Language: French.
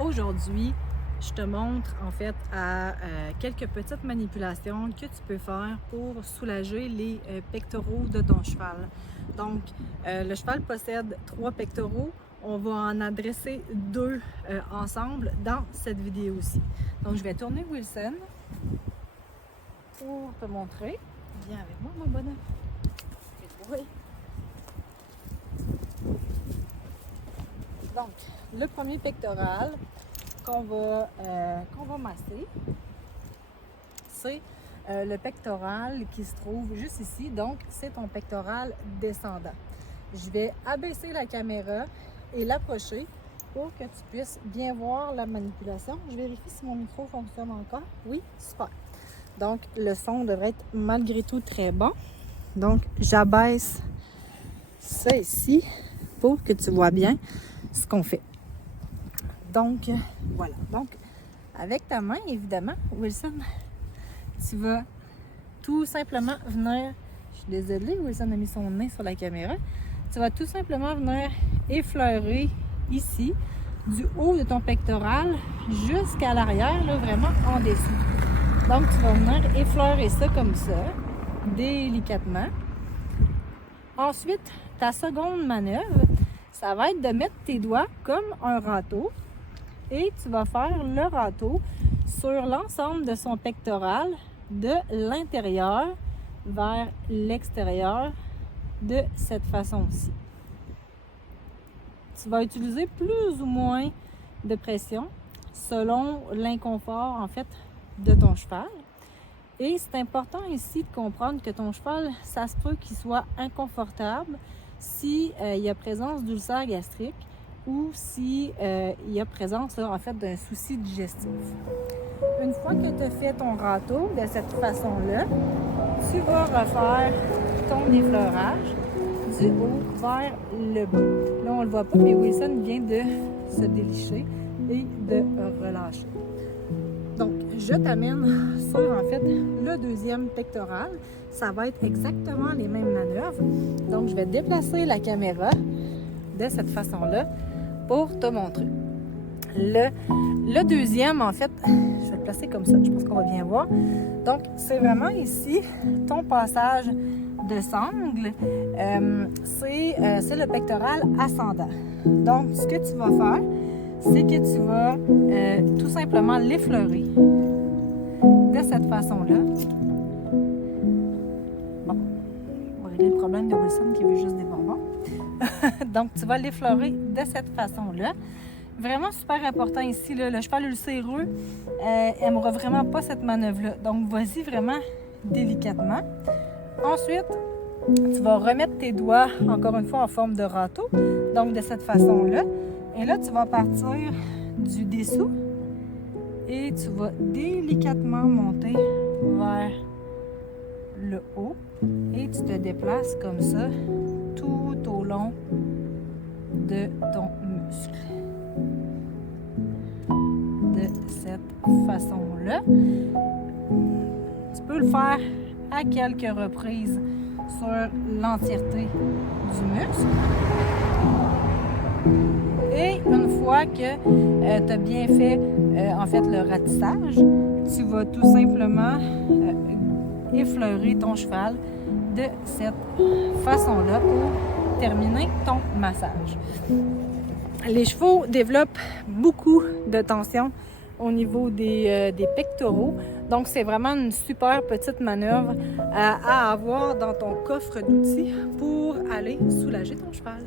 Aujourd'hui, je te montre en fait quelques petites manipulations que tu peux faire pour soulager les pectoraux de ton cheval. Donc, le cheval possède 3 pectoraux. On va en adresser 2 ensemble dans cette vidéo-ci. Donc, je vais tourner Wilson pour te montrer. Viens avec moi, mon bonhomme. Oui. Donc, le premier pectoral qu'on va masser, c'est le pectoral qui se trouve juste ici. Donc, c'est ton pectoral descendant. Je vais abaisser la caméra et l'approcher pour que tu puisses bien voir la manipulation. Je vérifie si mon micro fonctionne encore. Oui, super. Donc, le son devrait être malgré tout très bon. Donc, j'abaisse ça ici pour que tu vois bien ce qu'on fait. Donc, voilà. Donc, avec ta main, évidemment, Wilson, tu vas tout simplement venir, je suis désolée, Wilson a mis son nez sur la caméra, tu vas tout simplement venir effleurer ici, du haut de ton pectoral jusqu'à l'arrière, là, vraiment en dessous. Donc, tu vas venir effleurer ça comme ça, délicatement. Ensuite, ta seconde manœuvre, ça va être de mettre tes doigts comme un râteau et tu vas faire le râteau sur l'ensemble de son pectoral de l'intérieur vers l'extérieur de cette façon-ci. Tu vas utiliser plus ou moins de pression selon l'inconfort en fait de ton cheval. Et c'est important ici de comprendre que ton cheval, ça se peut qu'il soit inconfortable si il y a présence d'ulcère gastrique ou si il y a présence en fait d'un souci digestif. Une fois que tu as fait ton râteau de cette façon-là, tu vas refaire ton effleurage du haut vers le bas. Là, on ne le voit pas, mais Wilson vient de se délicher et de relâcher. Donc, je t'amène sur, en fait, le deuxième pectoral. Ça va être exactement les mêmes manœuvres. Donc, je vais déplacer la caméra de cette façon-là pour te montrer. Le deuxième, en fait, je vais le placer comme ça, je pense qu'on va bien voir. Donc, c'est vraiment ici ton passage de sangle. C'est le pectoral ascendant. Donc, ce que tu vas faire, c'est que tu vas tout simplement l'effleurer de cette façon-là. Bon, on va régler le problème de Wilson qui veut juste des bonbons. Donc, tu vas l'effleurer de cette façon-là. Vraiment super important ici, là, le cheval ulcéreux n'aimera vraiment pas cette manœuvre-là. Donc, vas-y vraiment délicatement. Ensuite, tu vas remettre tes doigts, encore une fois, en forme de râteau. Donc, de cette façon-là. Et là, tu vas partir du dessous et tu vas délicatement monter vers le haut et tu te déplaces comme ça tout au long de ton muscle. De cette façon-là. Tu peux le faire à quelques reprises sur l'entièreté du muscle. Et une fois que tu as bien fait en fait le ratissage, tu vas tout simplement effleurer ton cheval de cette façon-là pour terminer ton massage. Les chevaux développent beaucoup de tension au niveau des pectoraux. Donc, c'est vraiment une super petite manœuvre à avoir dans ton coffre d'outils pour aller soulager ton cheval.